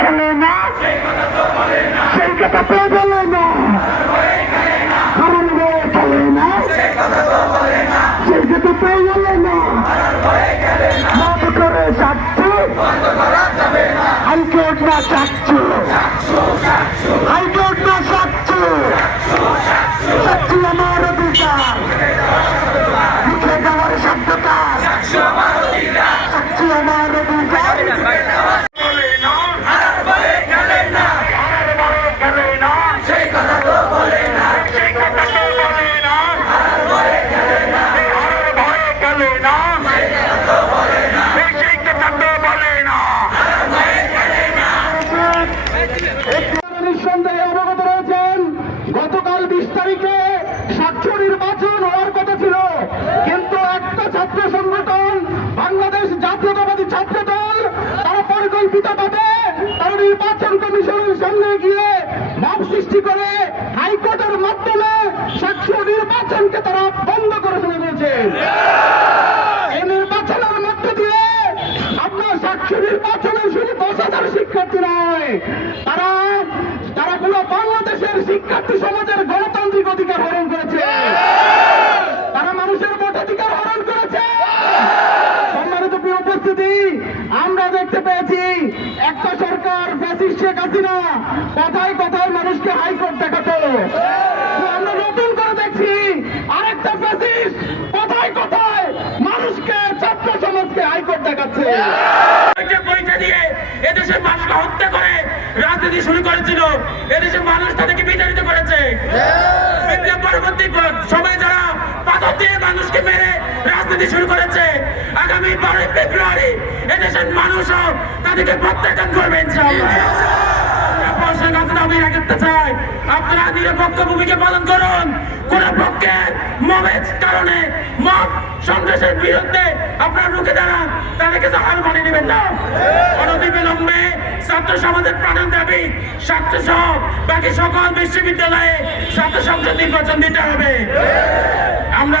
খেলে না সেই কথা তো বলে না হারার ভয়ে খেলে না সেই কথা তো বলে না মত করে সাচ্ছু হাইকোর্ট না চাচ্ছু হাইকোর্ট না সাচ্ছু সাচ্ছু আমার অধিকার লিখে দেওয়ার শব্দটা সাচ্ছু আমার অধিকার নিঃসন্দেহে অবগত রয়েছেন, গতকাল বিশ তারিখে স্বচ্ছ নির্বাচন হওয়ার কথা ছিল। কিন্তু একটা ছাত্র সংগঠন, বাংলাদেশ জাতীয়তাবাদী ছাত্র দল, তারা পরিকল্পিতভাবে তারা নির্বাচন কমিশনের সামনে গিয়ে ভাব সৃষ্টি করে হাইকোর্টের মাধ্যমে স্বচ্ছ নির্বাচনকে তারা বন্ধ করে ফেলে দিয়েছে। সাক্ষী নির্বাচনের শুধু দশ হাজার শিক্ষার্থী নয়, তারা তারা পুরো বাংলাদেশের শিক্ষার্থী সমাজের গণতান্ত্রিক অধিকার হরণ করেছে। তারা মানুষের ভোটাধিকার হরণ করেছে। সম্মানিত প্রিয় উপস্থিতি, আমরা দেখতে পেয়েছি, একটা সরকার ফ্যাসিস্ট শেখ হাসিনা কথায় কথায় মানুষকে হাইকোর্ট দেখাতো। আমরা নতুন করে দেখছি, আরেকটা ফ্যাসিস্ট কথায় কথায় মানুষকে, ছাত্র সমাজকে হাইকোর্ট দেখাচ্ছে। রাজনীতি শুরু করেছিল এদেশের মানুষ তাদেরকে বিতাড়িত করেছে। পরবর্তী সময় যারা পাথর দিয়ে মানুষকে মেরে রাজনীতি শুরু করেছে আগামী বারোই ফেব্রুয়ারি এদেশের মানুষও তাদেরকে প্রত্যাখ্যান করবে আপনার কাছে দাবি রাখতে চাই আপনারা নিরপেক্ষ ভূমিকা পালন করুন। কোন পক্ষের মবের কারণে মব সন্ত্রাসের বিরুদ্ধে আপনারা রুখে দাঁড়ান তাদেরকে তো হার মানে নেবেন না। অনতিবিলম্বে ছাত্র সমাজের প্রাণের দাবি ছাত্র সহ বাকি সকল বিশ্ববিদ্যালয়ে ছাত্র সংসদ নির্বাচন দিতে হবে। আমরা